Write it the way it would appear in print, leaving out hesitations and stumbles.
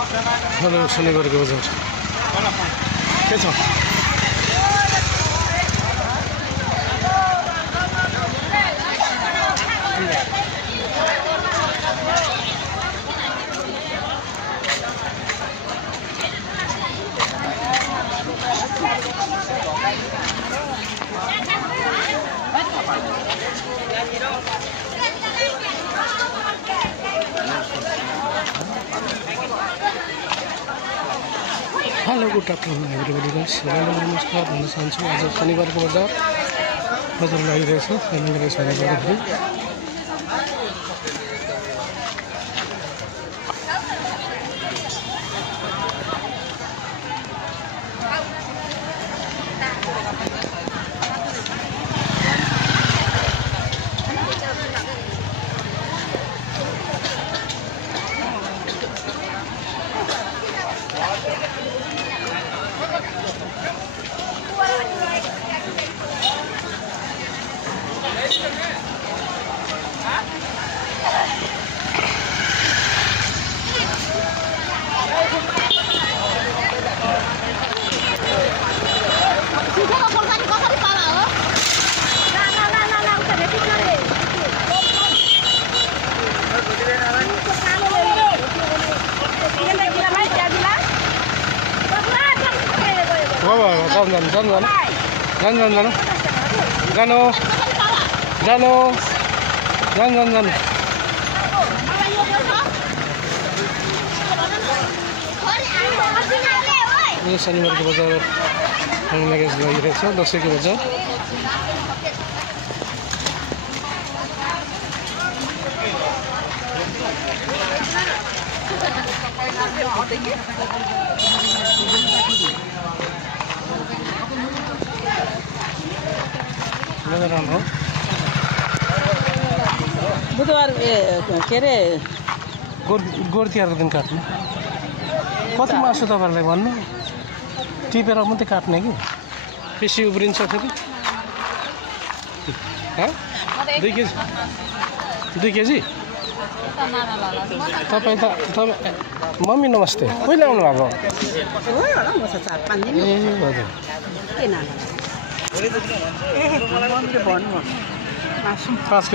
hello शनिबारको बजार के छ hello good afternoon everybody guys नमस्कार भन्न चाहन्छु आज शनिबारको बजार लागिरहेछ गर्दाखेरि जानु यो शनिबारको बजार हामीलाई लागिरहेछ दसैँको बजार राम्रो बुधबार के अरे गोर्तिहारको दिन काट्ने कति मासु तपाईँहरूलाई भन्नु टिपेर मात्रै काट्ने कि बेसी उब्रिन्छ फेरि 2 केजी तपाईँ त मम्मी नमस्ते कहिले आउनु भएको ए हजुर 5 केजी